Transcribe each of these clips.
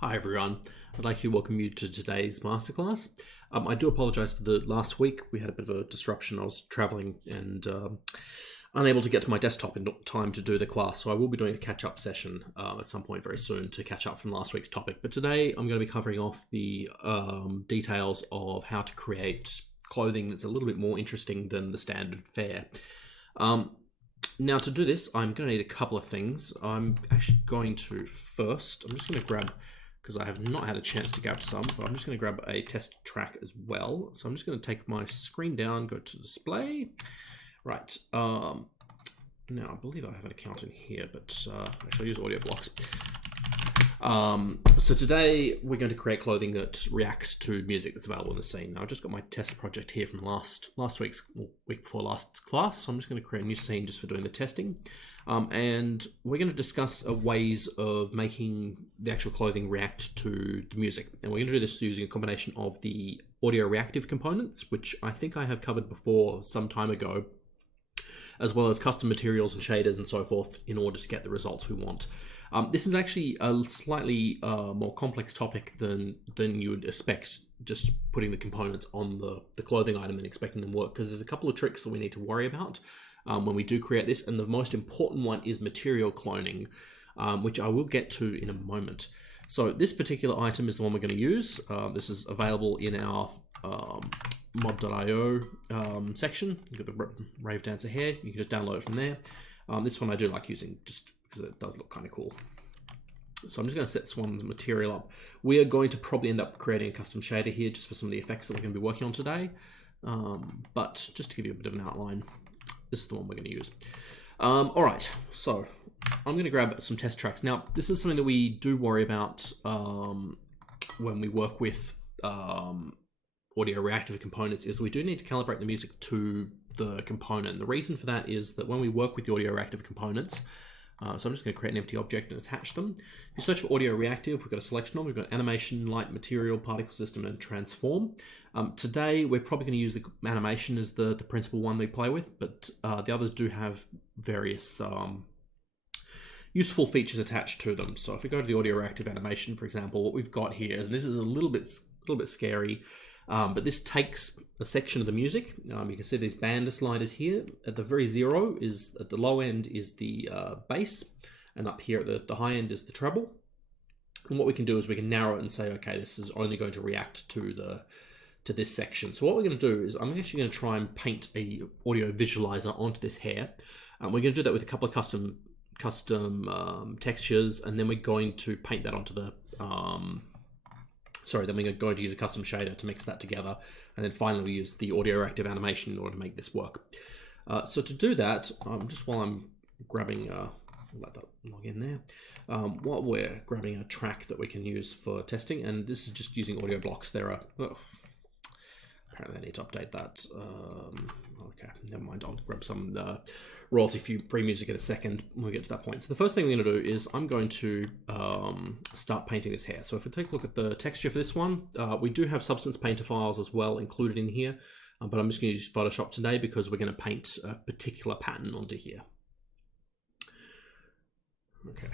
Hi everyone, I'd like to welcome you to today's masterclass. I do apologise for the last week. We had a bit of a disruption. I was travelling and unable to get to my desktop in time to do the class, so I will be doing a catch-up session at some point very soon to catch up from last week's topic. But today I'm going to be covering off the details of how to create clothing that's a little bit more interesting than the standard fare. Now to do this, I'm going to need a couple of things. I'm actually going to first, I'm just going to grab, because I have not had a chance to grab some, but I'm just going to grab a test track as well. So I'm just going to take my screen down, go to display. Right. Now I believe I have an account in here, but I shall use audio blocks. So today we're going to create clothing that reacts to music that's available in the scene. Now I've just got my test project here from last week's, week before last class. So I'm just going to create a new scene just for doing the testing. And we're going to discuss ways of making the actual clothing react to the music. And we're going to do this using a combination of the audio reactive components, which I think I have covered before some time ago, as well as custom materials and shaders and so forth in order to get the results we want. This is actually a slightly more complex topic than you would expect, just putting the components on the clothing item and expecting them to work, because there's a couple of tricks that we need to worry about when we do create this, and the most important one is material cloning, which I will get to in a moment. So this particular item is the one we're going to use. This is available in our mod.io section. You've got the Rave Dancer here. You can just download it from there. This one I do like using just because it does look kind of cool. So I'm just going to set this one's material up. We are going to probably end up creating a custom shader here just for some of the effects that we're going to be working on today. But just to give you a bit of an outline, this is the one we're going to use. All right, so I'm going to grab some test tracks. Now, this is something that we do worry about when we work with audio reactive components, is we do need to calibrate the music to the component. The reason for that is that when we work with the audio reactive components, so I'm just going to create an empty object and attach them. If you search for audio reactive, we've got a selection of them. We've got animation, light, material, particle system, and transform. Today, we're probably going to use the animation as the principal one we play with, but the others do have various useful features attached to them. So if we go to the audio reactive animation, for example, what we've got here, and this is a little bit scary, but this takes a section of the music. You can see these band sliders here. At the very zero is, at the low end is the bass, and up here at the high end is the treble. And what we can do is we can narrow it and say, okay, this is only going to react to this section. So what we're going to do is I'm actually going to try and paint a audio visualizer onto this hair. We're going to do that with a couple of custom textures, and then we're going to paint that onto the then we're going to use a custom shader to mix that together, and then finally we use the audio reactive animation in order to make this work. So to do that, just while I'm grabbing, let that log in there, while we're grabbing a track that we can use for testing, and this is just using audio blocks. There are, apparently I need to update that. Okay, never mind, I'll grab some royalty-free music in a second when we get to that point. So the first thing we're going to do is I'm going to start painting this hair. So if we take a look at the texture for this one, we do have Substance Painter files as well included in here, but I'm just going to use Photoshop today because we're going to paint a particular pattern onto here. Okay.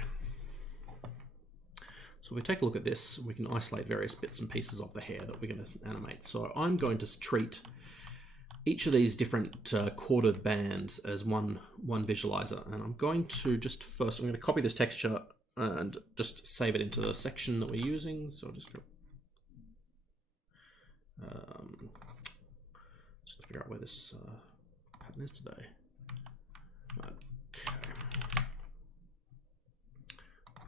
So if we take a look at this, we can isolate various bits and pieces of the hair that we're going to animate. So I'm going to treat each of these different chorded bands as one visualizer, and I'm going to just first, I'm going to copy this texture and just save it into the section that we're using. So I'll just go, just figure out where this pattern is today. Okay.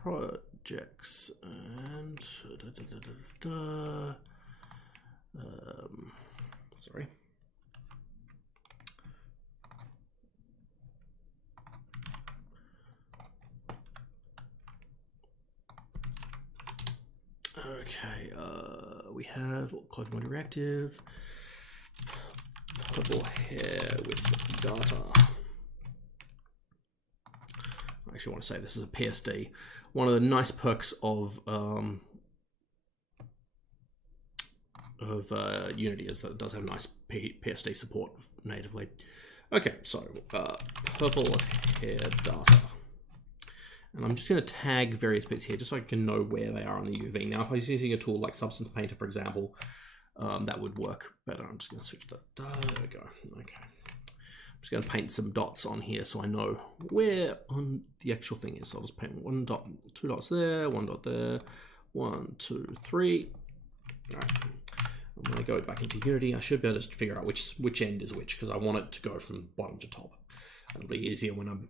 Projects and sorry. Okay, we have clothing audio reactive, purple hair with data. I actually want to say this is a PSD. One of the nice perks of Unity is that it does have nice PSD support natively. Okay, so purple hair data. And I'm just going to tag various bits here just so I can know where they are on the UV. Now, if I was using a tool like Substance Painter, for example, that would work better. I'm just going to switch that. There we go. Okay. I'm just going to paint some dots on here so I know where on the actual thing is. So I'll just paint 1 dot, 2 dots there, 1 dot there, 1, 2, 3. All right. When I go back into Unity, I should be able to figure out which end is which, because I want it to go from bottom to top. It'll be easier when I'm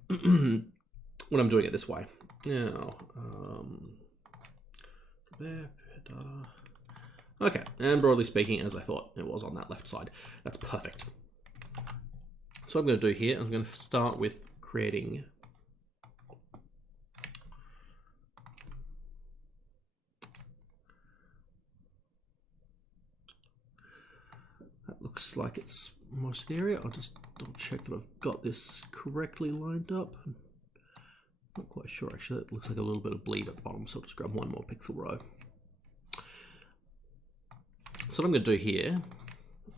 when I'm doing it this way. Now, there, data. Okay, and broadly speaking, as I thought it was on that left side, that's perfect. So what I'm going to do here, I'm going to start with creating that. Looks like it's most of the area. I'll just double check that I've got this correctly lined up. Not quite sure actually. It looks like a little bit of bleed at the bottom, so I'll just grab one more pixel row. So what I'm going to do here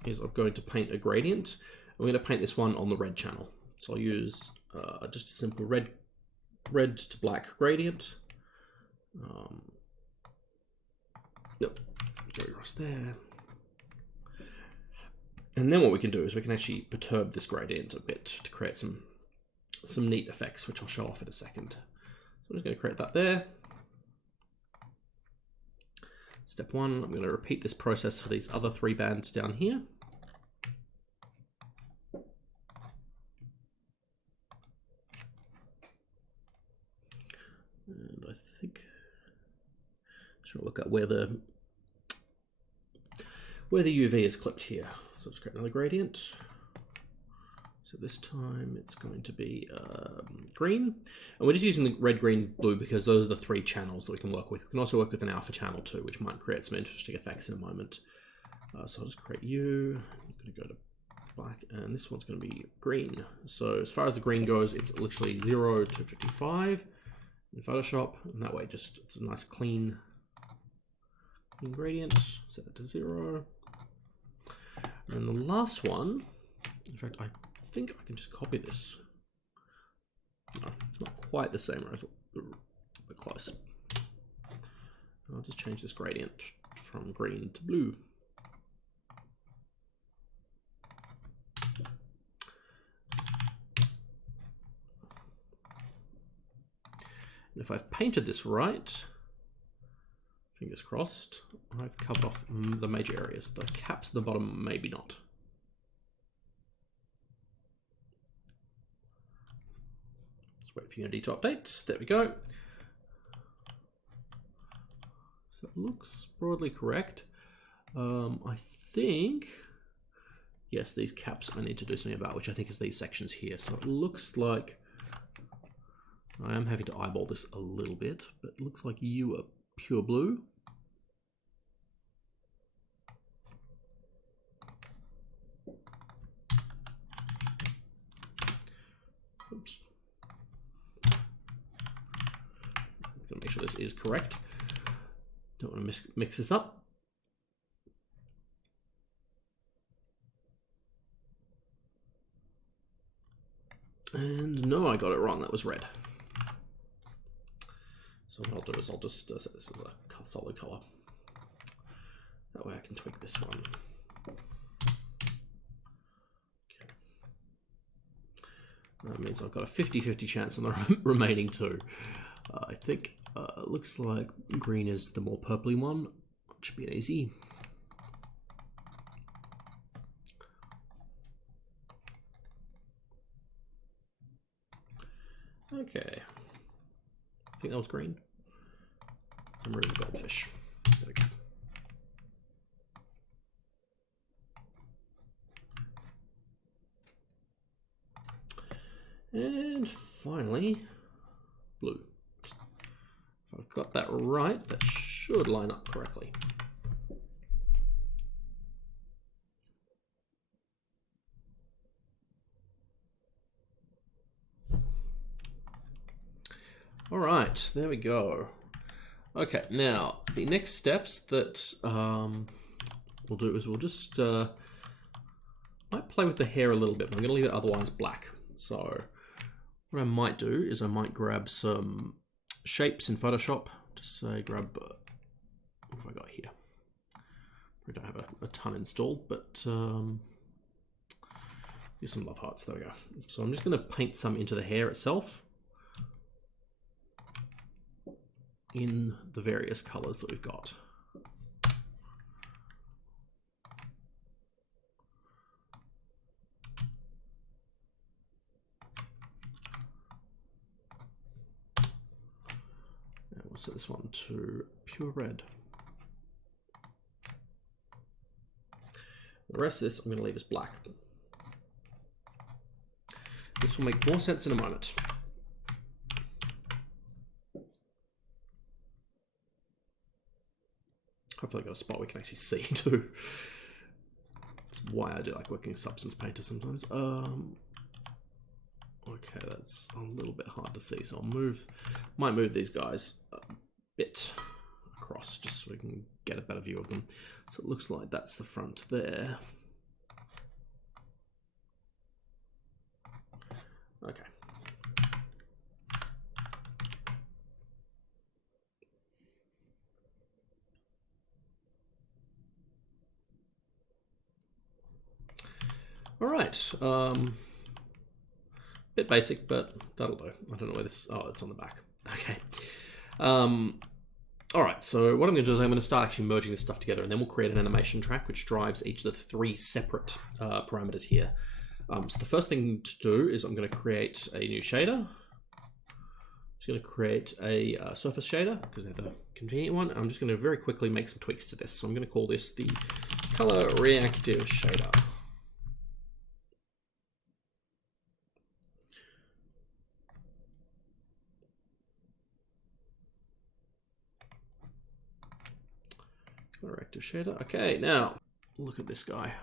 is I'm going to paint a gradient. I'm going to paint this one on the red channel. So I'll use just a simple red to black gradient. Yep, go across there. And then what we can do is we can actually perturb this gradient a bit to create some neat effects, which I'll show off in a second. So I'm just going to create that there. Step 1, I'm going to repeat this process for these other 3 bands down here. And I think just going to look at where the UV is clipped here. So let's create another gradient. So this time it's going to be green. And we're just using the red, green, blue because those are the 3 channels that we can work with. We can also work with an alpha channel too, which might create some interesting effects in a moment. So I'll just create you. I'm going to go to black, and this one's going to be green. So as far as the green goes, it's literally 0 to 55 in Photoshop. And that way it's a nice clean gradient. Set it to 0. And the last one, in fact, I think I can just copy this. No, not quite the same, but close. I'll just change this gradient from green to blue. And if I've painted this right, fingers crossed, I've covered off the major areas. The caps at the bottom, maybe not. Wait for Unity to update. There we go. So it looks broadly correct. I think, yes, these caps I need to do something about, which I think is these sections here. So it looks like I am having to eyeball this a little bit, but it looks like you are pure blue. Oops. Make sure this is correct. Don't want to mix this up. And no, I got it wrong. That was red. So what I'll do is I'll just set this as a solid color. That way I can tweak this one. Okay. That means I've got a 50-50 chance on the remaining 2. I think it looks like green is the more purpley one. It should be an easy. Okay. I think that was green. I'm ready to goldfish. There we go. And finally, blue. If I've got that right, that should line up correctly. All right, there we go. Okay, now the next steps that we'll do is we'll just might play with the hair a little bit, but I'm going to leave it otherwise black. So what I might do is I might grab some shapes in Photoshop. Just say grab, what have I got here? We don't have a ton installed, but use some love hearts, there we go. So I'm just gonna paint some into the hair itself in the various colors that we've got. And we'll set this one to pure red. The rest of this I'm going to leave as black. This will make more sense in a moment. Hopefully I got a spot we can actually see too. That's why I do like working with Substance Painter sometimes. Okay, that's a little bit hard to see, so might move these guys a bit across just so we can get a better view of them. So it looks like that's the front there. Okay. All right. Bit basic, but that'll do. I don't know where this. Oh, it's on the back. Okay. All right, so what I'm going to do is I'm going to start actually merging this stuff together, and then we'll create an animation track which drives each of the 3 separate parameters here. So the first thing to do is I'm going to create a new shader. I'm just going to create a surface shader because they're the convenient one. I'm just going to very quickly make some tweaks to this. So I'm going to call this the color reactive shader. Reactive shader. Okay, now look at this guy.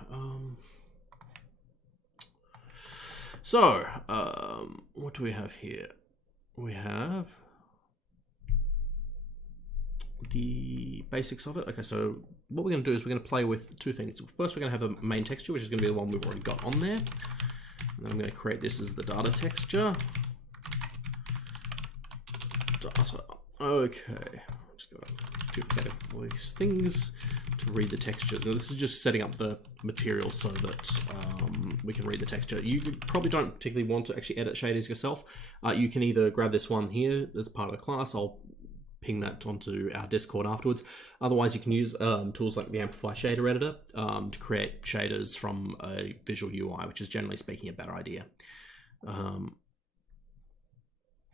What do we have here? We have the basics of it. Okay, so what we're going to do is we're going to play with 2 things. First, we're going to have a main texture, which is going to be the one we've already got on there. And then I'm going to create this as the data texture. Data. Okay. Just got to duplicate all these things to read the textures. Now this is just setting up the material so that we can read the texture. You probably don't particularly want to actually edit shaders yourself. You can either grab this one here as part of the class. I'll ping that onto our Discord afterwards. Otherwise, you can use tools like the Amplify Shader Editor to create shaders from a visual UI, which is generally speaking a better idea.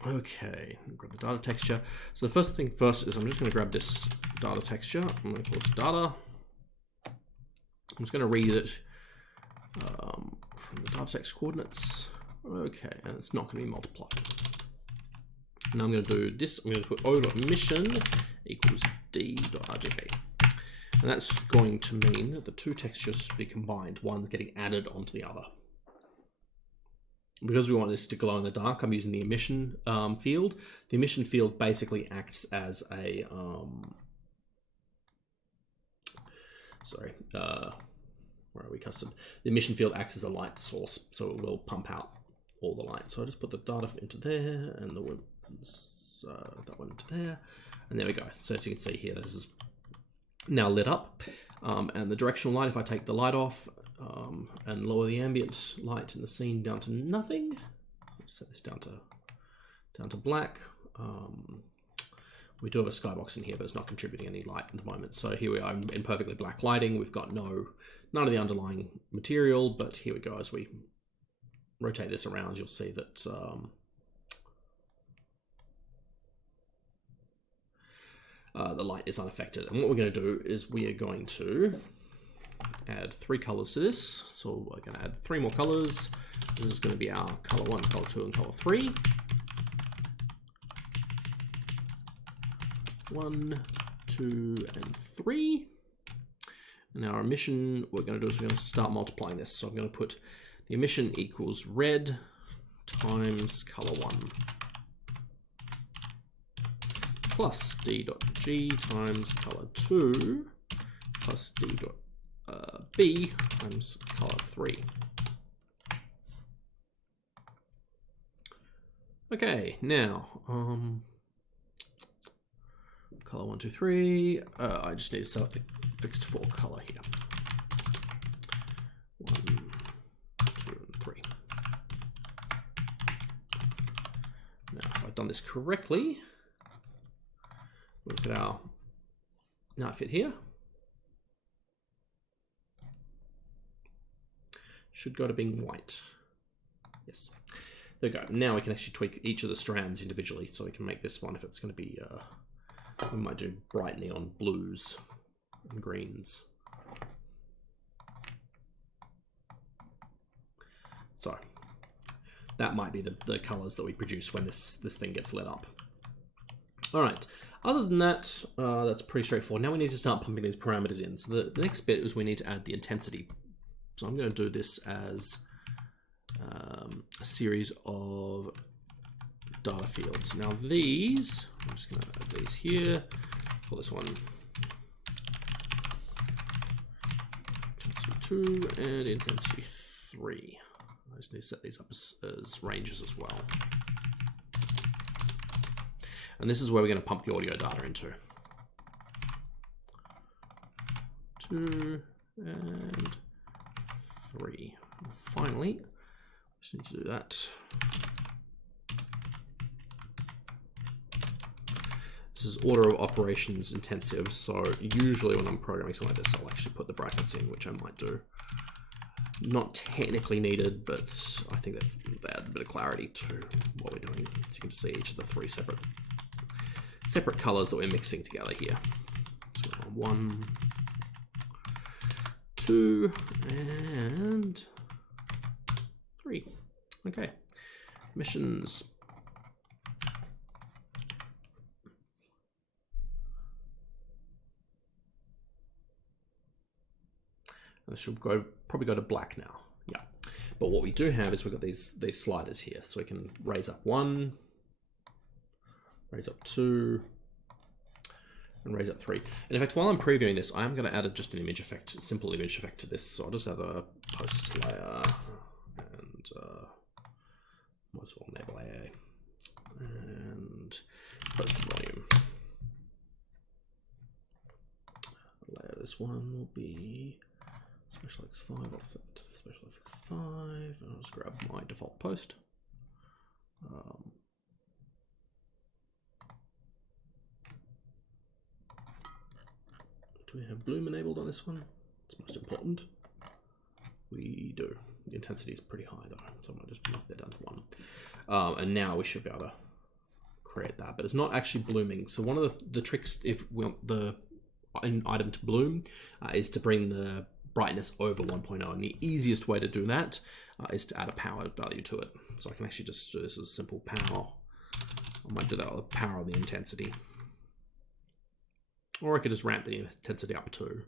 Okay, grab the data texture. So the first thing first is I'm just going to grab this data texture. I'm going to call it data. I'm just going to read it from the data text coordinates. Okay, and it's not going to be multiplied. Now I'm going to do this. I'm going to put O.emission equals D.RGB. And that's going to mean that the 2 textures should be combined. One's getting added onto the other. Because we want this to glow in the dark, I'm using the emission field. The emission field basically acts as a where are we custom? The emission field acts as a light source, so it will pump out all the light. So I just put the data into there, and that one into there, and there we go. So as you can see here, this is now lit up, and the directional light. If I take the light off. And lower the ambient light in the scene down to nothing. Let's set this down to black. We do have a skybox in here, but it's not contributing any light at the moment. So here we are in perfectly black lighting. We've got none of the underlying material, but here we go. As we rotate this around, you'll see that the light is unaffected. And what we're going to do is we are going to add 3 colors to this. So we're going to add 3 more colors. This is going to be our color 1, color 2, and color 3. 1, 2, and 3. And our emission, what we're going to do is we're going to start multiplying this. So I'm going to put the emission equals red times color 1 plus D.G times color 2 plus D.B times color 3. Okay, now color 1, 2, 3. I just need to set up the fixed 4 color here. 1, 2, and 3. Now, if I've done this correctly, look at our outfit here. Should go to being white. Yes. There we go. Now we can actually tweak each of the strands individually. So we can make this one, if it's going to be, we might do bright neon blues and greens. So that might be the colors that we produce when this thing gets lit up. All right. Other than that, that's pretty straightforward. Now we need to start pumping these parameters in. So the next bit is we need to add the intensity. So I'm going to do this as a series of data fields. Now these, I'm just going to add these here. Call this one intensity 2 and intensity 3. I just need to set these up as ranges as well. And this is where we're going to pump the audio data into. 2 and 3. And finally, just need to do that. This is order of operations intensive, so usually when I'm programming something like this, I'll actually put the brackets in, which I might do. Not technically needed, but I think they add a bit of clarity to what we're doing. So you can just see each of the 3 separate colors that we're mixing together here. So 1, 2, and 3. Okay. Missions. And this should probably go to black now. Yeah. But what we do have is we've got these sliders here. So we can raise up 1, raise up 2, and raise up 3. And in fact, while I'm previewing this, I'm going to add just an image effect, a simple image effect to this. So I'll just have a post layer and might as well enable AA and post volume. Layer this one will be Special X5. I'll set it to the Special X5 and I'll just grab my default post. Do we have bloom enabled on this one? It's most important. We do. The intensity is pretty high though, so I might just knock that down to 1. And now we should be able to create that, but it's not actually blooming. So one of the tricks, if we want the item to bloom, is to bring the brightness over 1.0, and the easiest way to do that is to add a power value to it. So I can actually just do this as simple power. I might do that with the power of the intensity. Or I could just ramp the intensity up to,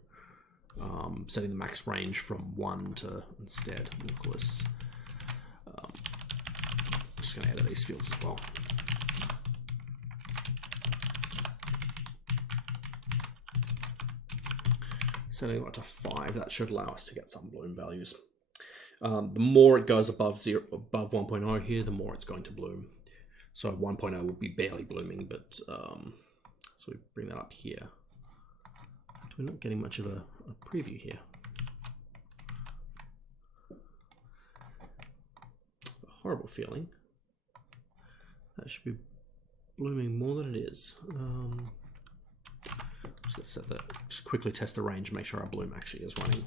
setting the max range from 1 to instead. And of course, just going to edit these fields as well. Setting it to 5, that should allow us to get some bloom values. The more it goes above 1.0 here, the more it's going to bloom. So 1.0 will be barely blooming, but so we bring that up here. We're not getting much of a preview here. A horrible feeling. That should be blooming more than it is. Just set that. Just quickly test the range, make sure our bloom actually is running.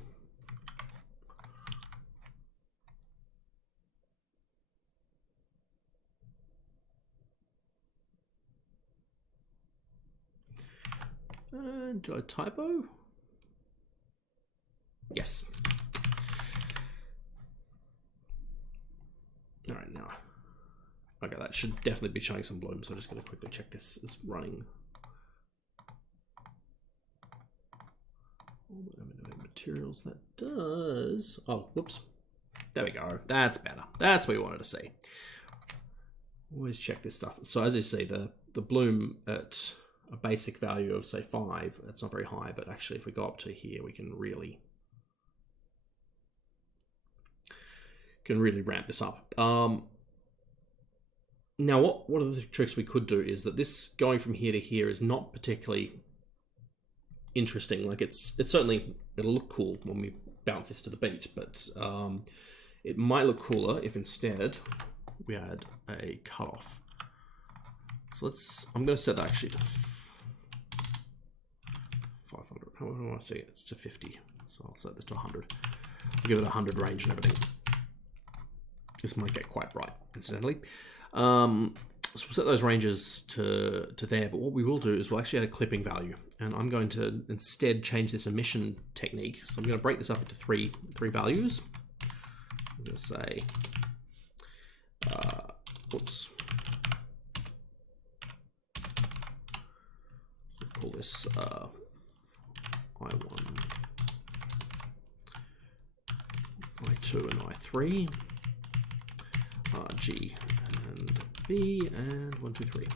Did I typo? Yes. All right, now. Okay, that should definitely be showing some bloom, so I'm just going to quickly check this is running. Materials, that does. Oh, whoops. There we go. That's better. That's what we wanted to see. Always check this stuff. So as you see, the bloom at a basic value of say 5, that's not very high, but actually if we go up to here, we can really ramp this up. Now, what are the tricks we could do is that this going from here to here is not particularly interesting. Like it's certainly, it'll look cool when we bounce this to the beat, but it might look cooler if instead we add a cutoff. So I'm going to set that actually to 500. How do I want to see it? It's to 50. So I'll set this to 100. I'll give it 100 range and everything. This might get quite bright, incidentally. So we'll set those ranges to there, but what we will do is we'll actually add a clipping value, and I'm going to instead change this emission technique. So I'm going to break this up into three values. I'm going to say, oops, call this I1, I2, and I3, G and B, and 1, 2, 3. So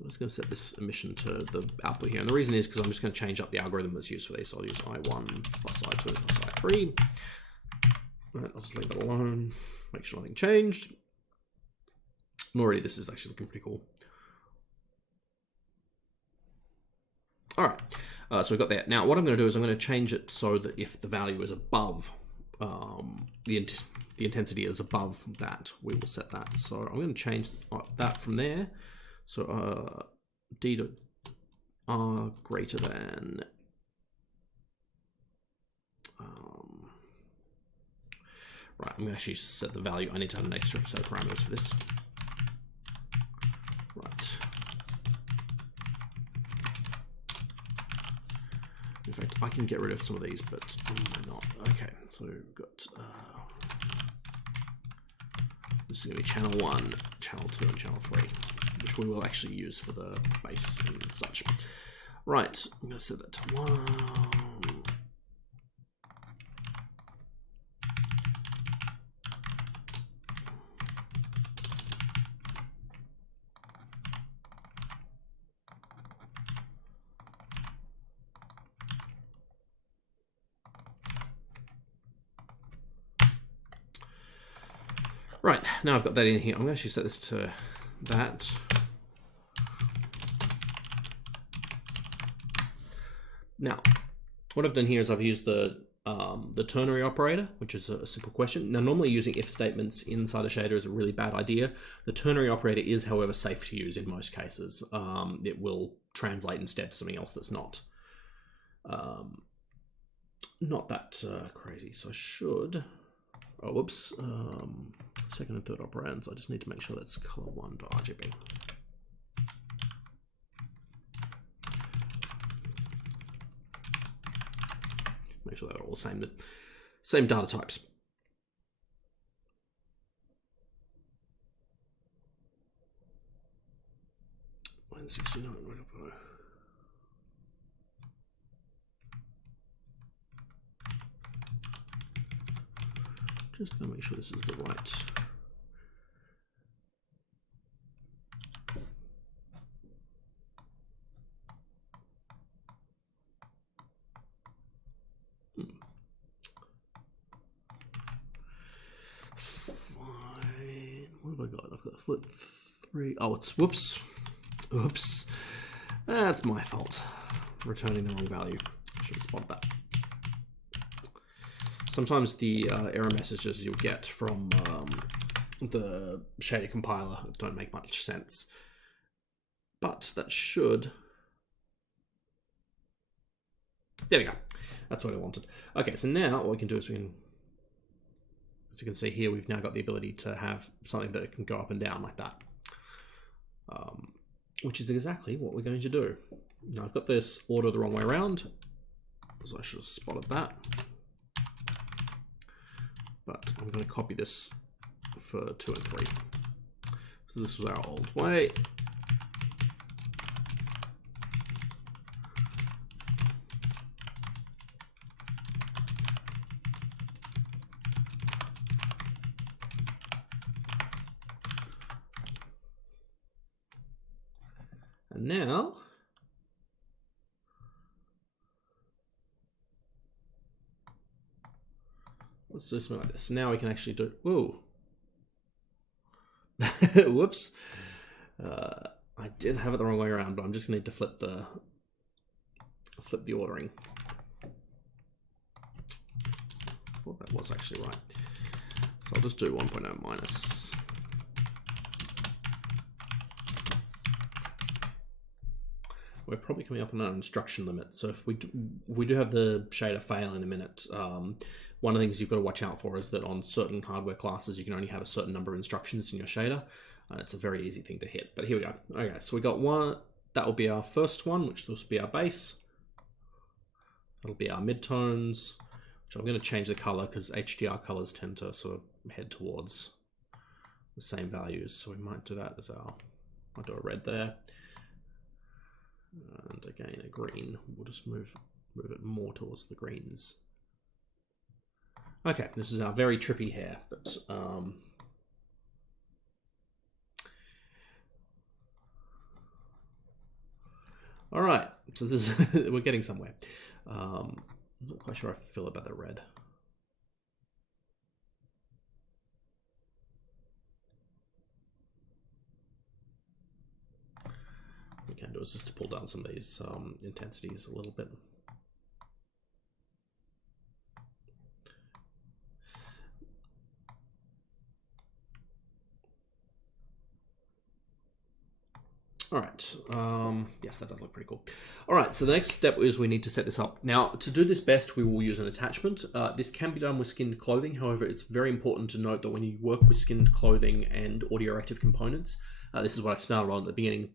I'm just going to set this emission to the output here, and the reason is because I'm just going to change up the algorithm that's used for these. So I'll use I1 plus I2 plus I3. Right, I'll just leave it alone, make sure nothing changed. And already this is actually looking pretty cool. All right, so we've got that. Now what I'm going to do is I'm going to change it so that if the value is above, the intensity is above that, we will set that. So I'm going to change that from there. So D to R greater than right, I'm going to actually set the value. I need to have an extra set of parameters for this. Right. In fact, I can get rid of some of these, but I might not. Okay, so we've got this is going to be channel 1, channel 2, and channel 3, which we will actually use for the bass and such. Right, I'm going to set that to 1. Right, now I've got that in here. I'm going to actually set this to that. Now, what I've done here is I've used the ternary operator, which is a simple question. Now, normally using if statements inside a shader is a really bad idea. The ternary operator is, however, safe to use in most cases. It will translate instead to something else that's not that crazy. So I should... Oh, whoops. Second and third operands. I just need to make sure that's color1.rgb. Make sure they're all the same data types. Just gonna make sure this is the right. Fine. What have I got? I've got flip 3. Oh, it's whoops. Oops. That's my fault. Returning the wrong value. I should have spotted that. Sometimes the error messages you'll get from the shader compiler don't make much sense, but that should... There we go. That's what I wanted. Okay, so now what we can do is we can, as you can see here, we've now got the ability to have something that can go up and down like that, which is exactly what we're going to do. Now I've got this order the wrong way around, so I should have spotted that. But I'm going to copy this for 2 and 3. So this was our old way. And now, let's do something like this. Now we can actually do, whoa, Whoops. I did have it the wrong way around, but I'm just going to need to flip the ordering. I thought that was actually right. So I'll just do 1.0 minus. We're probably coming up on our instruction limit. So if we do have the shader fail in a minute, one of the things you've got to watch out for is that on certain hardware classes, you can only have a certain number of instructions in your shader. It's a very easy thing to hit, but here we go. Okay, so we got one. That will be our first one, which will be our base. That'll be our midtones, which I'm going to change the color because HDR colors tend to sort of head towards the same values. So we might do that as our, I'll do a red there. And again, a green. We'll just move it more towards the greens. Okay, this is our very trippy hair, but all right. So this we're getting somewhere. I'm not quite sure how I feel about the red. What we can do is just to pull down some of these intensities a little bit. All right, yes, that does look pretty cool. All right, so the next step is we need to set this up. Now, to do this best, we will use an attachment. This can be done with skinned clothing. However, it's very important to note that when you work with skinned clothing and audio-active components, this is what I started on at the beginning,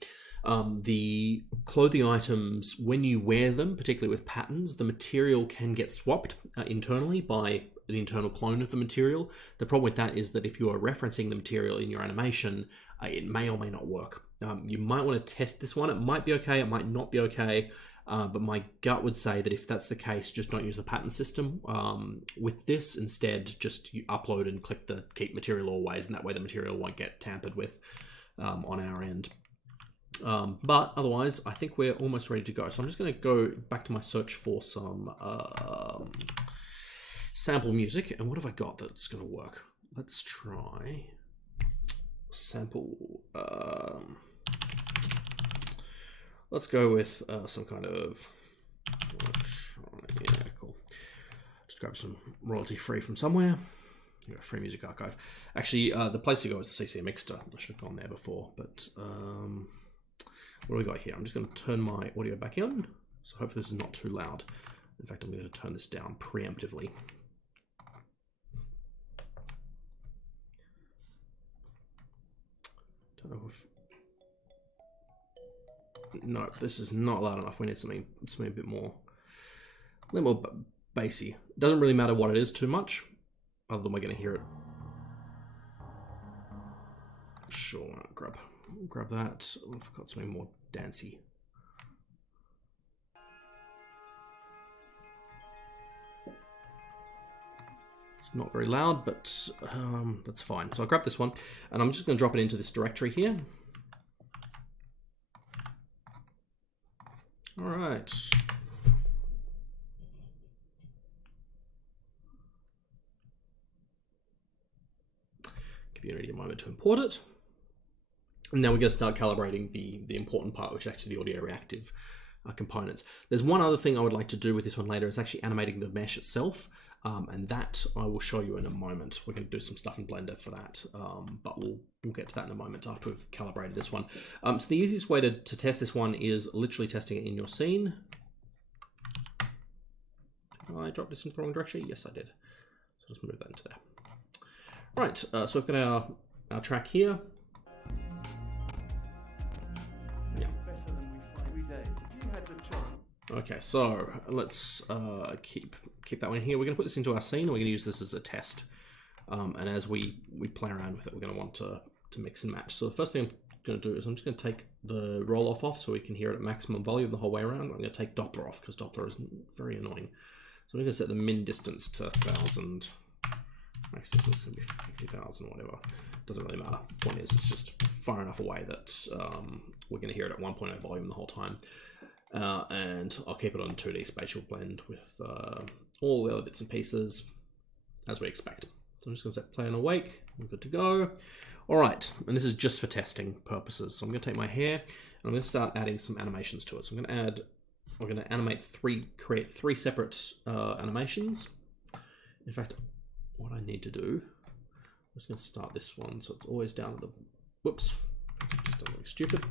the clothing items, when you wear them, particularly with patterns, the material can get swapped internally by an internal clone of the material. The problem with that is that if you are referencing the material in your animation, it may or may not work. You might want to test this one. It might be okay, it might not be okay, but my gut would say that if that's the case, just don't use the pattern system with this. Instead, just you upload and click the keep material always, and that way the material won't get tampered with on our end. But otherwise, I think we're almost ready to go. So I'm just going to go back to my search for some sample music. And what have I got that's going to work? Let's try sample. Let's go with some kind of, yeah, cool. Just grab some royalty free from somewhere. Free Music Archive. Actually, the place to go is CC Mixter. I should have gone there before, but what do we got here? I'm just going to turn my audio back in, so hopefully this is not too loud. In fact, I'm going to turn this down preemptively. Don't know if... No, this is not loud enough. We need something a bit more, a little more bassy. It doesn't really matter what it is too much, other than we're going to hear it. Sure, grab that. I've got something more dancey. It's not very loud, but that's fine. So I'll grab this one, and I'm just going to drop it into this directory here. All right. Give Unity a moment to import it. And now we're going to start calibrating the important part, which is actually the audio reactive components. There's one other thing I would like to do with this one later. It's actually animating the mesh itself. And that I will show you in a moment. We're going to do some stuff in Blender for that, but we'll get to that in a moment after we've calibrated this one. So the easiest way to test this one is literally testing it in your scene. Did I drop this into the wrong direction? Yes, I did. So let's move that into there. Right, so we've got our track here. Yeah. Okay, so let's keep that one here. We're going to put this into our scene, and we're going to use this as a test. And as we play around with it, we're going to want to mix and match. So the first thing I'm going to do is I'm just going to take the roll-off off so we can hear it at maximum volume the whole way around. I'm going to take Doppler off because Doppler is very annoying. So I'm going to set the min distance to 1,000. Max distance is going to be 50,000 or whatever. Doesn't really matter. Point is, it's just far enough away that we're going to hear it at 1.0 volume the whole time. And I'll keep it on 2D spatial blend with all the other bits and pieces as we expect. So I'm just going to set play and awake. We're good to go. All right, and this is just for testing purposes. So I'm going to take my hair and I'm going to start adding some animations to it. So we're going to create three separate animations. In fact, what I need to do, I'm just going to start this one so it's always down at the, whoops, just done something stupid.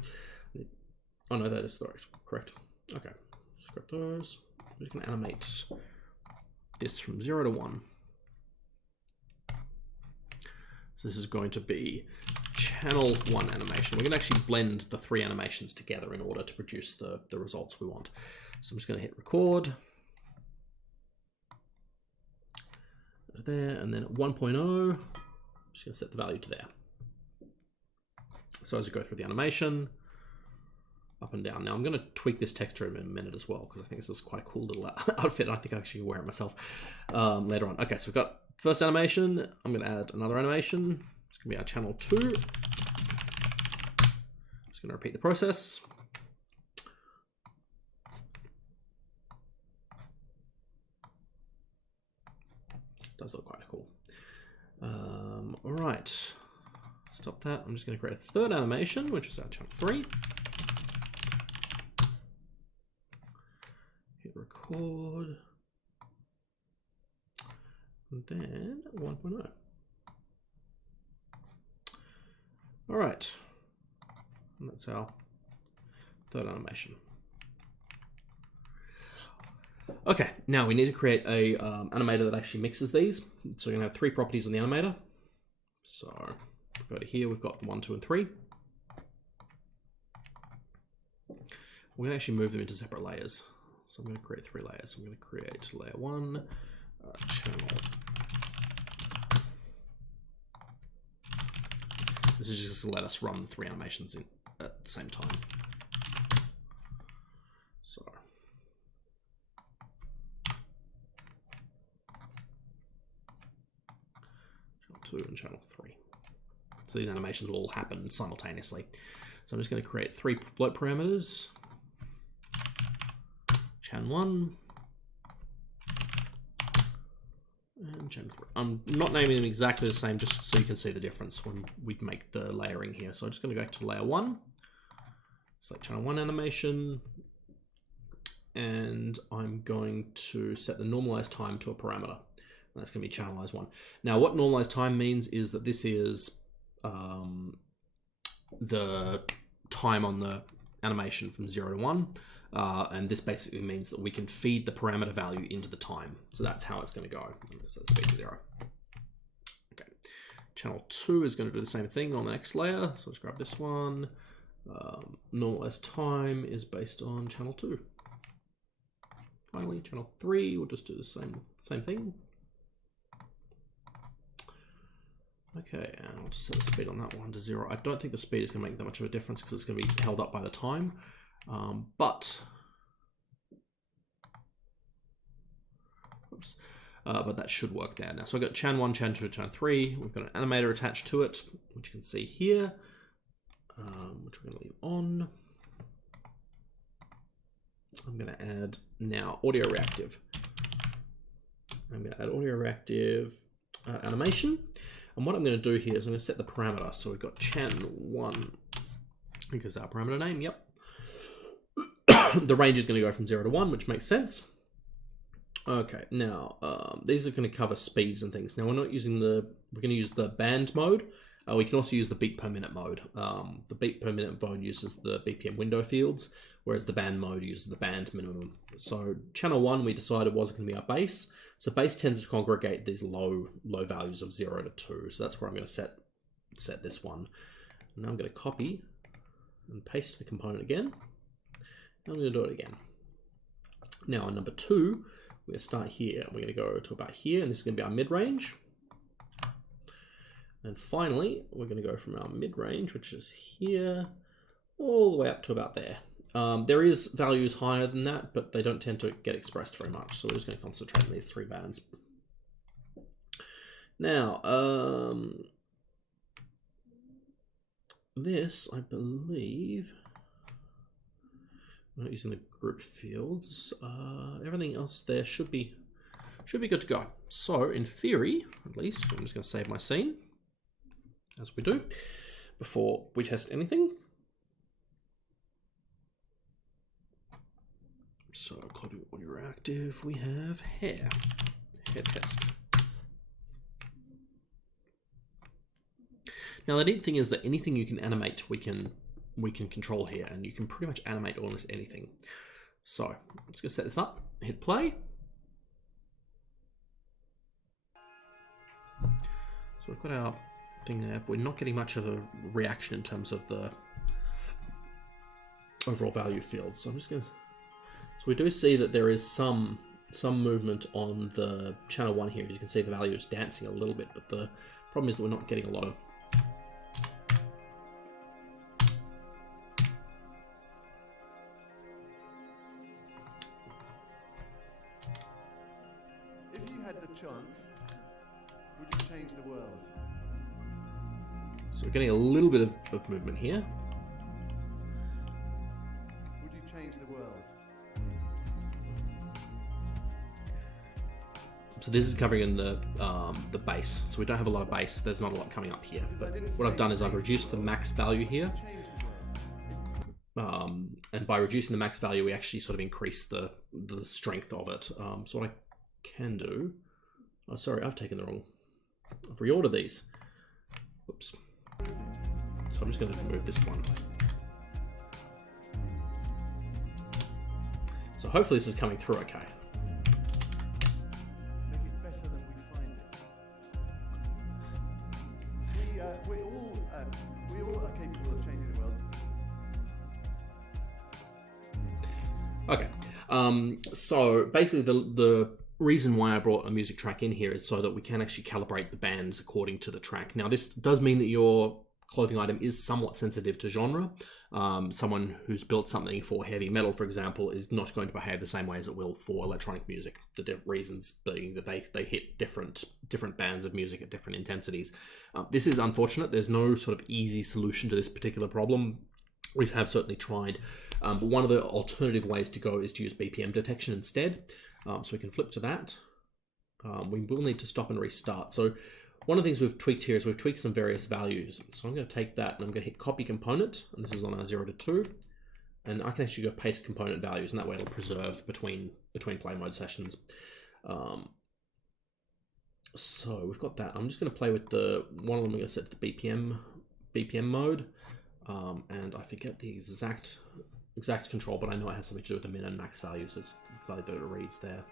Oh no, that is correct. Okay, scrap those. I'm just going to animate this from 0 to 1. So this is going to be channel 1 animation. We're going to actually blend the 3 animations together in order to produce the results we want. So I'm just going to hit record. There, and then at 1.0, I'm just going to set the value to there. So as you go through the animation, up and down. Now I'm going to tweak this texture in a minute as well, because I think this is quite a cool little outfit. I think I actually wear it myself later on. Okay, so we've got first animation. I'm going to add another animation. It's going to be our channel 2. Just going to repeat the process. Does look quite cool. All right, stop that. I'm just going to create a third animation, which is our channel 3. Hit record. And then 1.0. All right, and that's our third animation. Okay, now we need to create a animator that actually mixes these. So we're going to have 3 properties on the animator. So go to here, we've got the 1, 2, and 3. We're going to actually move them into separate layers. So I'm going to create 3 layers. I'm going to create layer 1, channel. This is just to let us run 3 animations in at the same time. So channel 2 and channel 3. So these animations will all happen simultaneously. So I'm just going to create 3 float parameters. Chan 1 and Chan 3. I'm not naming them exactly the same, just so you can see the difference when we make the layering here. So I'm just going to go back to layer 1, select channel 1 animation, and I'm going to set the normalized time to a parameter. That's going to be channelized 1. Now, what normalized time means is that this is the time on the animation from 0 to 1. And this basically means that we can feed the parameter value into the time. So that's how it's going to go. So it's speed to 0. Okay. Channel 2 is going to do the same thing on the next layer. So let's grab this one. Normalized time is based on channel 2. Finally, channel 3 will just do the same thing. Okay, and I'll just set the speed on that one to 0. I don't think the speed is going to make that much of a difference because it's going to be held up by the time. But that should work there. Now, so I've got Chan 1, Chan 2, Chan 3. We've got an animator attached to it, which you can see here, which we're going to leave on. I'm going to add now audio reactive. I'm going to add audio reactive animation. And what I'm going to do here is I'm going to set the parameter. So we've got Chan 1, because our parameter name, yep. The range is going to go from 0 to 1, which makes sense. Okay, now these are going to cover speeds and things. Now we're not using we're going to use the band mode. We can also use the beat per minute mode. The beat per minute mode uses the BPM window fields, whereas the band mode uses the band minimum. So channel 1 we decided was going to be our bass. So bass tends to congregate these low values of 0 to 2. So that's where I'm going to set this one. And now I'm going to copy and paste the component again. I'm going to do it again. Now on number 2, we're going to start here. We're going to go to about here, and this is going to be our mid-range. And finally, we're going to go from our mid-range, which is here, all the way up to about there. There is values higher than that, but they don't tend to get expressed very much. So we're just going to concentrate on these 3 bands. Now, this, I believe, I'm not using the group fields. Everything else there should be good to go. So in theory, at least, I'm just going to save my scene. as we do before we test anything. So, clothing audio reactive, we have hair test. Now the neat thing is that anything you can animate, we can control here, and you can pretty much animate almost anything. So let's go set this up, hit play. So we've got our thing there. We're not getting much of a reaction in terms of the overall value field. So I'm just going to. So we do see that there is some movement on the channel 1 here. As you can see, the value is dancing a little bit, but the problem is that we're not getting a lot of. If you had the chance, would you change the world? So we're getting a little bit of movement here. Would you change the world? So this is covering in the bass. So we don't have a lot of bass. There's not a lot coming up here. But what I've done is I've reduced the max value here. And by reducing the max value, we actually sort of increase the strength of it. So what I can do... Oh, sorry, I've taken the wrong... I've reordered these. Whoops. So I'm just going to move this one. So hopefully this is coming through okay. Make it better than we find it. We all are capable of changing the world. Okay. So basically the reason why I brought a music track in here is so that we can actually calibrate the bands according to the track. Now this does mean that your clothing item is somewhat sensitive to genre. Someone who's built something for heavy metal, for example, is not going to behave the same way as it will for electronic music. The reasons being that they hit different bands of music at different intensities. This is unfortunate. There's no sort of easy solution to this particular problem. We have certainly tried, but one of the alternative ways to go is to use BPM detection instead. So we can flip to that. We will need to stop and restart. So one of the things we've tweaked here is we've tweaked some various values. So I'm going to take that and I'm going to hit copy component, and this is on our 0 to 2. And I can actually go paste component values, and that way it'll preserve between play mode sessions. So we've got that. I'm just going to play with one of them. I'm going to set the BPM mode, and I forget the exact control, but I know it has something to do with the min and max values. It's the value that it reads there.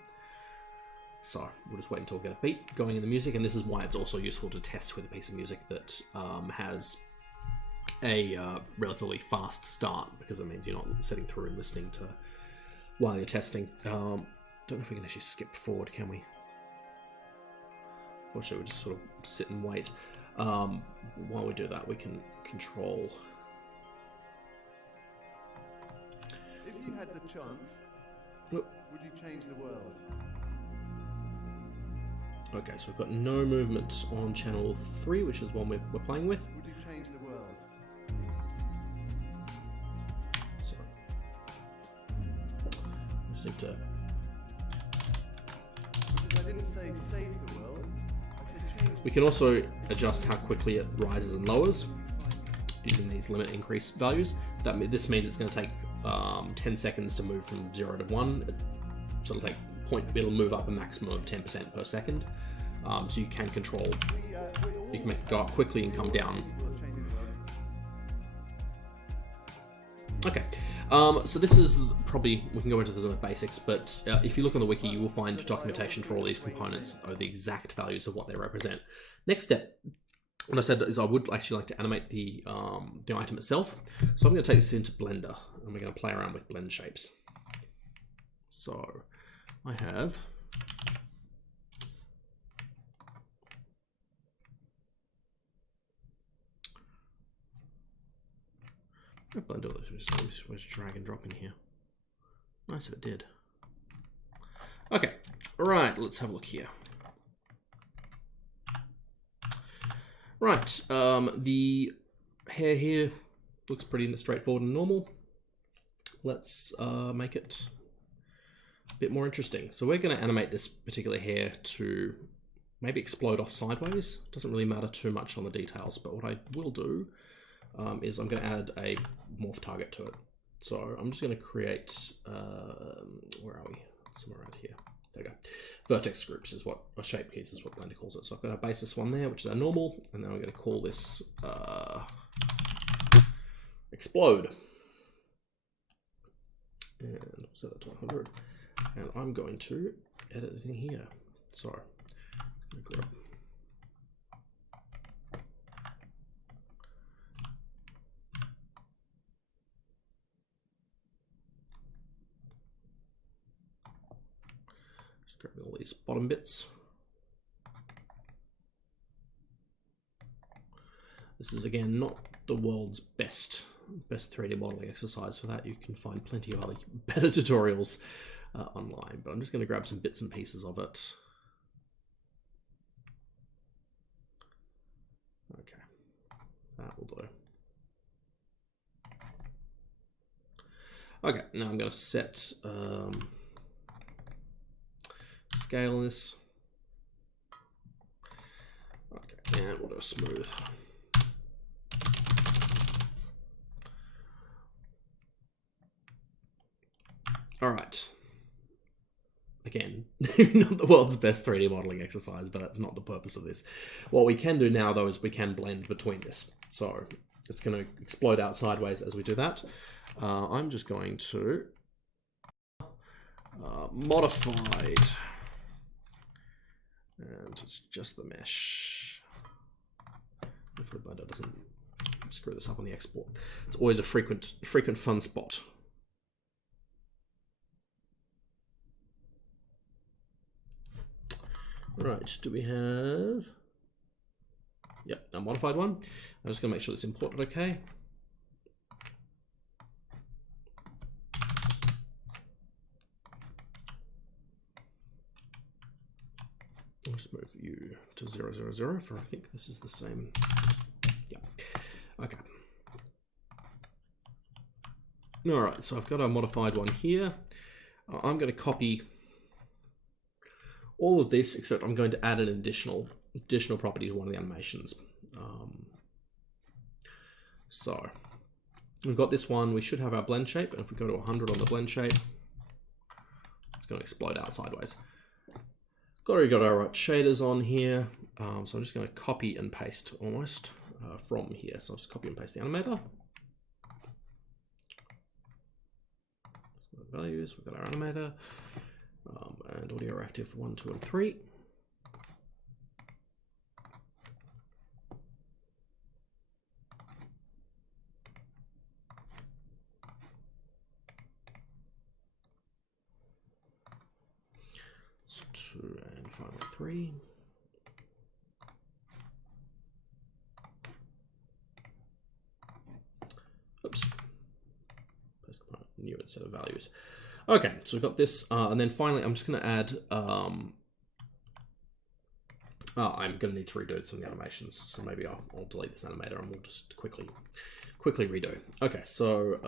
So we'll just wait until we get a beat going in the music, and this is why it's also useful to test with a piece of music that has a relatively fast start, because it means you're not sitting through and listening to while you're testing. Don't know if we can actually skip forward, can we? Unfortunately, we'll just sort of sit and wait. While we do that, we can control. If you had the chance, would you change the world? Okay, so we've got no movement on channel 3, which is one we're playing with. Would you change the world? So, I just need to... Because I didn't say save the world, I said change. We can also adjust how quickly it rises and lowers using these limit increase values. This means it's going to take 10 seconds to move from 0 to 1. So it'll move up a maximum of 10% per second. So you can control, you can make it go up quickly and come down. Okay, so this is probably, we can go into the basics, but if you look on the wiki, you will find documentation for all these components of the exact values of what they represent. Next step, what I said is I would actually like to animate the item itself. So I'm going to take this into Blender, and we're going to play around with blend shapes. So I have Blender. Let's drag and drop in here. Nice if it did. Okay, right. Let's have a look here. Right, the hair here looks pretty straightforward and normal. Let's make it a bit more interesting. So we're going to animate this particular hair to maybe explode off sideways. Doesn't really matter too much on the details, but what I will do is I'm going to add a morph target to it. So I'm just going to create, where are we? Somewhere around here. There we go. Vertex groups is what, or shape keys is what Blender calls it. So I've got our basis one there, which is our normal, and then I'm going to call this explode. And I'll set that to 100. And I'm going to edit it in here. So I'm going to grab all these bottom bits. This is again not the world's best 3D modeling exercise. For that, you can find plenty of other better tutorials online. But I'm just going to grab some bits and pieces of it. Okay, that will do. Okay, now I'm going to set scale in this. Okay, and we'll do a smooth. All right. Again, not the world's best 3D modeling exercise, but that's not the purpose of this. What we can do now, though, is we can blend between this. So it's going to explode out sideways as we do that. I'm just going to modified. And it's just the mesh. Hopefully Blender doesn't screw this up on the export. It's always a frequent fun spot. Right, do we have? Yep, a modified one. I'm just going to make sure it's imported okay. I'll just move you to 000 for I think this is the same. Yeah. Okay. All right, so I've got a modified one here. I'm going to copy all of this, except I'm going to add an additional property to one of the animations. So we've got this one. We should have our blend shape, and if we go to 100 on the blend shape, it's going to explode out sideways. Already got our shaders on here, so I'm just going to copy and paste almost from here. So I'll just copy and paste the animator. Values, we've got our animator, and audio reactive 1, 2, and 3. So 2 and 5 and 3. Oops. Place component, new instead of values. Okay, so we've got this, and then finally I'm just going to add, I'm going to need to redo some of the animations, so maybe I'll delete this animator and we'll just quickly redo. Okay, so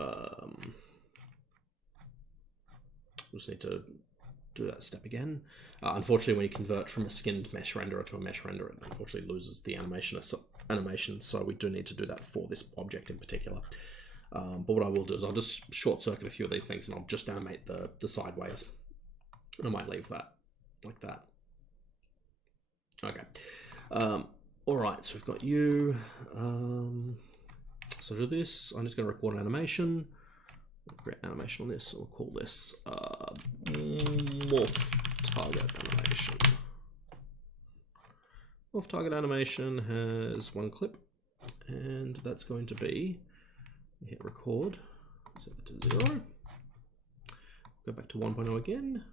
we'll just need to do that step again. Unfortunately, when you convert from a skinned mesh renderer to a mesh renderer, it unfortunately loses the animation, so we do need to do that for this object in particular. But what I will do is I'll just short circuit a few of these things and I'll just animate the sideways. And I might leave that like that. Okay. All right, so we've got you. So to do this, I'm just going to record an animation. Create an animation on this. So we'll call this morph target animation. Morph target animation has one clip, and that's going to be. Hit record, set it to 0, go back to 1.0 again,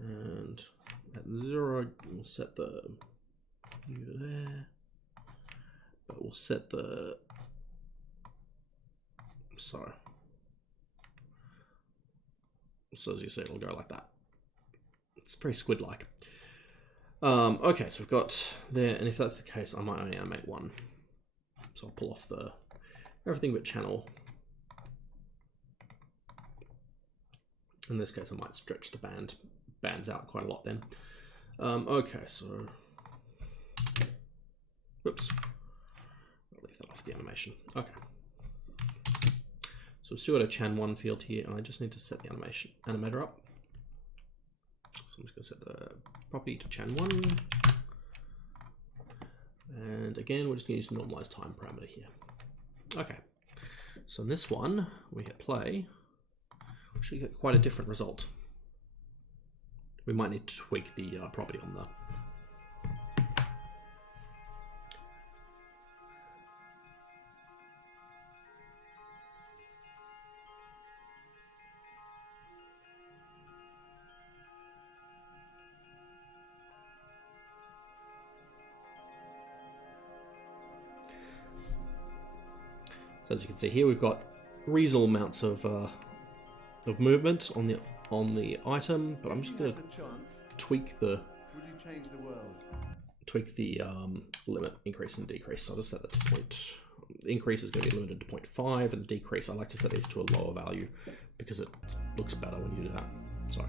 and at 0 we'll set the view there, but we'll set the, so as you see it'll go like that. It's very squid-like. Okay, so we've got there, and if that's the case I might only animate one. So I'll pull off everything but channel. In this case, I might stretch the band bands out quite a lot then. Okay, so, whoops, I'll leave that off the animation. Okay. So we've still got a Chan 1 field here, and I just need to set the animator up. So I'm just going to set the property to Chan 1. And again, we're just going to use the normalized time parameter here. Okay, so in this one, we hit play, we should get quite a different result. We might need to tweak the property on the... So as you can see here, we've got reasonable amounts of movement on the item, but I'm just going to tweak the limit increase and decrease. So I'll just set that to point. The increase is going to be limited to 0.5, and the decrease I like to set these to a lower value because it looks better when you do that. So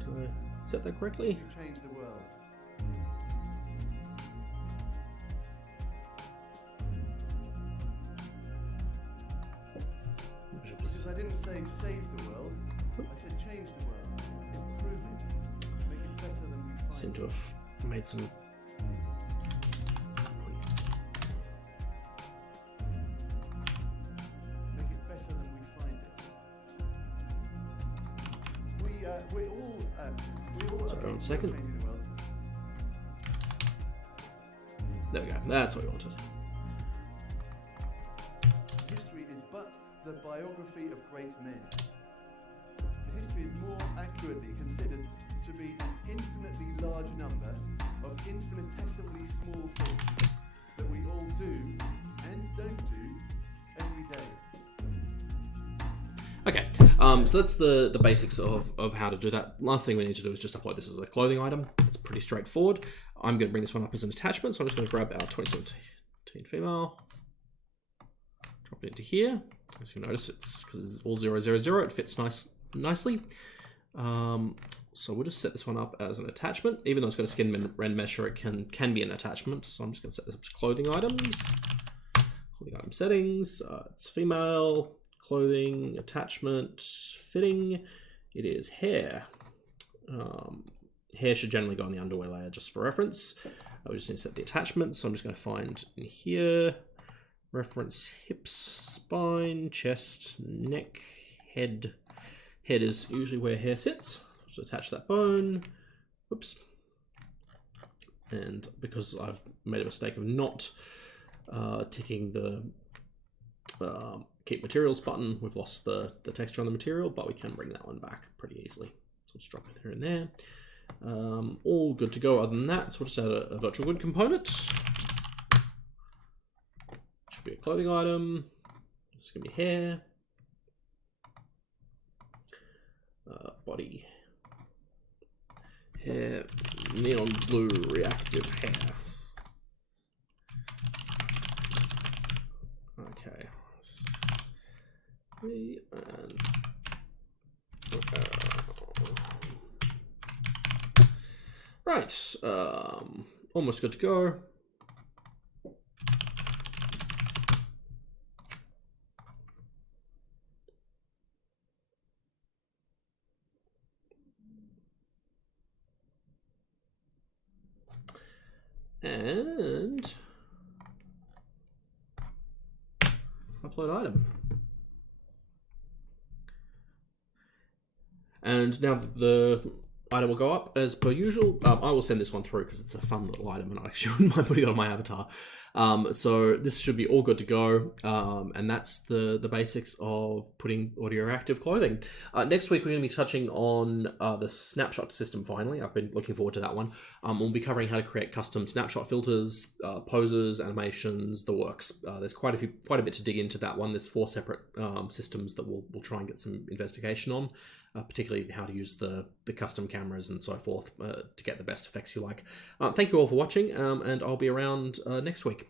did I set that correctly? Change the world. Because I didn't say save the world, I said change the world, improve it, make it better than we find Seem to have made some... Make it better than we find it. We all Sorry, are 1 second. changing the world. There we go. That's what we wanted. History is but the biography of great men. History is more accurately considered to be an infinitely large number of infinitesimally small things that we all do and don't do every day. Okay, so that's the basics of how to do that. Last thing we need to do is just upload this as a clothing item. It's pretty straightforward. I'm going to bring this one up as an attachment, so I'm just going to grab our 2017 female, drop it into here. As you notice, it's because it's all 000, it fits nicely. So we'll just set this one up as an attachment. Even though it's got a skin rend measure, it can be an attachment. So I'm just going to set this up as clothing items. Clothing item settings. It's female. Clothing, attachment, fitting, it is hair. Hair should generally go on the underwear layer just for reference. We just need to set the attachment, so I'm just going to find in here, reference hips, spine, chest, neck, head. Head is usually where hair sits. Just attach that bone, whoops. And because I've made a mistake of not ticking the keep materials button, we've lost the texture on the material, but we can bring that one back pretty easily. So let's drop it here and there. All good to go other than that. So we'll just add a virtual good component. Should be a clothing item. It's gonna be hair. Body. Hair. Neon blue reactive hair. Okay. And right, almost good to go. And upload item. And now the item will go up as per usual. I will send this one through because it's a fun little item and I actually wouldn't mind putting it on my avatar. So this should be all good to go. And that's the basics of putting audio reactive clothing. Next week, we're going to be touching on the snapshot system finally. I've been looking forward to that one. We'll be covering how to create custom snapshot filters, poses, animations, the works. There's quite a bit to dig into that one. There's 4 separate systems that we'll try and get some investigation on. Particularly how to use the custom cameras and so forth to get the best effects you like. Thank you all for watching, and I'll be around next week.